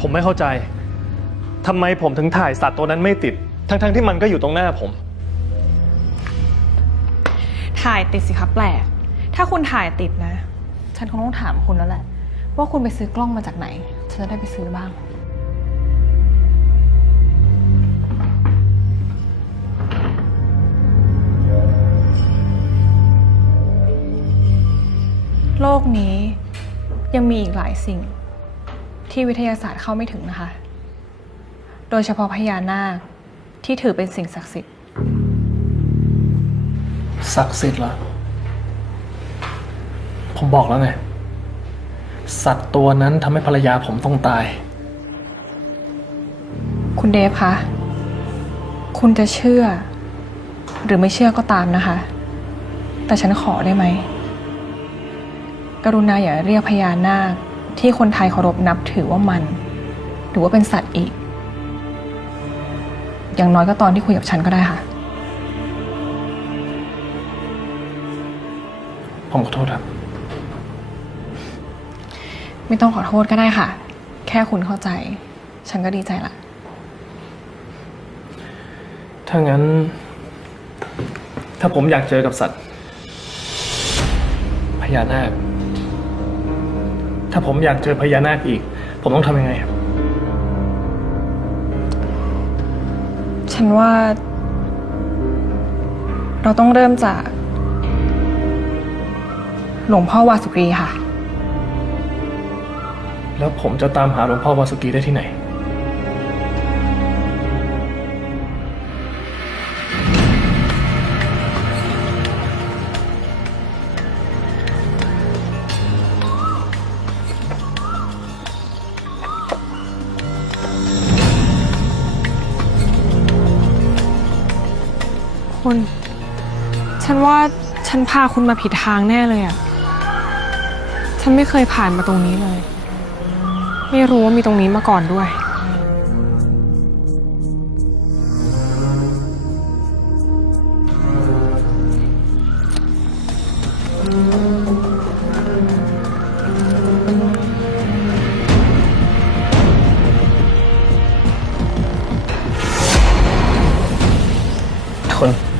ผมไม่เข้าใจ ทำไมผมถึงถ่ายสัตว์ตัวนั้นไม่ติด ทั้งๆที่มันก็อยู่ตรงหน้าผม ถ่ายติดสิคะแปลก ถ้าคุณถ่ายติดนะ ฉันคงต้องถามคุณแล้วแหละ ว่าคุณไปซื้อกล้องมาจากไหน ฉันจะได้ไปซื้อบ้าง โลกนี้ยังมีอีกหลายสิ่ง ที่วิทยาศาสตร์เข้าไม่ถึงนะคะ โดยเฉพาะพญานาคที่ถือเป็นสิ่งศักดิ์สิทธิ์ ศักดิ์สิทธิ์เหรอ ผมบอกแล้วไง สัตว์ตัวนั้นทำให้ภรรยาผมต้องตาย คุณเดฟคะ คุณจะเชื่อ หรือไม่เชื่อก็ตามนะคะ แต่ฉันขอได้ไหม กรุณาอย่าเรียกพญานาค ที่คนไทยเคารพนับถือว่ามัน หรือว่าเป็นสัตว์อีก อย่างน้อยก็ตอนที่คุยกับฉันก็ได้ค่ะ ผมขอโทษครับ ไม่ต้องขอโทษก็ได้ค่ะ แค่คุณเข้าใจ ฉันก็ดีใจละถ้างั้น ถ้าผมอยากเจอกับสัตว์พญานาค ถ้าผมอยากเจอพญานาคอีก ผมต้องทำยังไงครับ ฉันว่า เราต้องเริ่มจาก หลวงพ่อวาสุกรีค่ะ แล้วผมจะตามหาหลวงพ่อวาสุกีได้ที่ไหน คุณ ฉันว่าฉันพาคุณมาผิดทางแน่เลยอะฉันไม่เคยผ่านมาตรงนี้เลย ไม่รู้ว่ามีตรงนี้มาก่อนด้วยคน